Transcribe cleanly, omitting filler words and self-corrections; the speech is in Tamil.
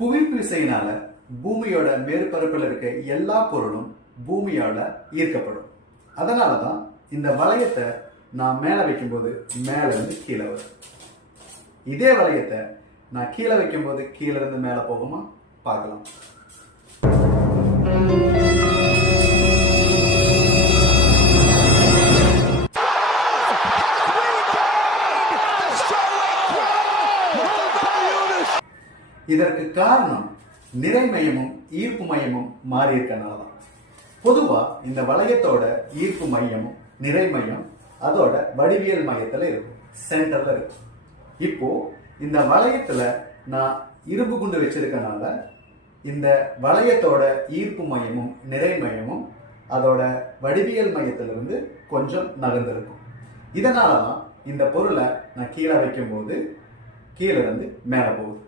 புவிப்பு விசையினால பூமியோட மேற்பரப்பில் இருக்க எல்லா பொருளும் பூமியால ஈர்க்கப்படும். அதனால தான் இந்த வளையத்தை நான் மேலே வைக்கும்போது மேலே இருந்து கீழே வரும். இதே வளையத்தை நான் கீழே வைக்கும்போது கீழே இருந்து மேலே போகுமா பார்க்கலாம். இதற்கு காரணம் நிறை மையமும் ஈர்ப்பு மையமும் மாறி இருக்கனால தான். பொதுவா இந்த வளையத்தோட ஈர்ப்பு மையமும் நிறை மையம் அதோட வடிவியல் மையத்துல இருக்கும், சென்டர்ல இருக்கும். இப்போ இந்த வளையத்துல நான் இரும்பு குண்டு வச்சிருக்கனால இந்த வளையத்தோட ஈர்ப்பு மையமும் நிறை மையமும் அதோட வடிவியல் மையத்திலிருந்து கொஞ்சம் நகர்ந்திருக்கும். இதனாலதான் இந்த பொருளை நான் கீழே வைக்கும் போது கீழே இருந்து மேலே போகுது.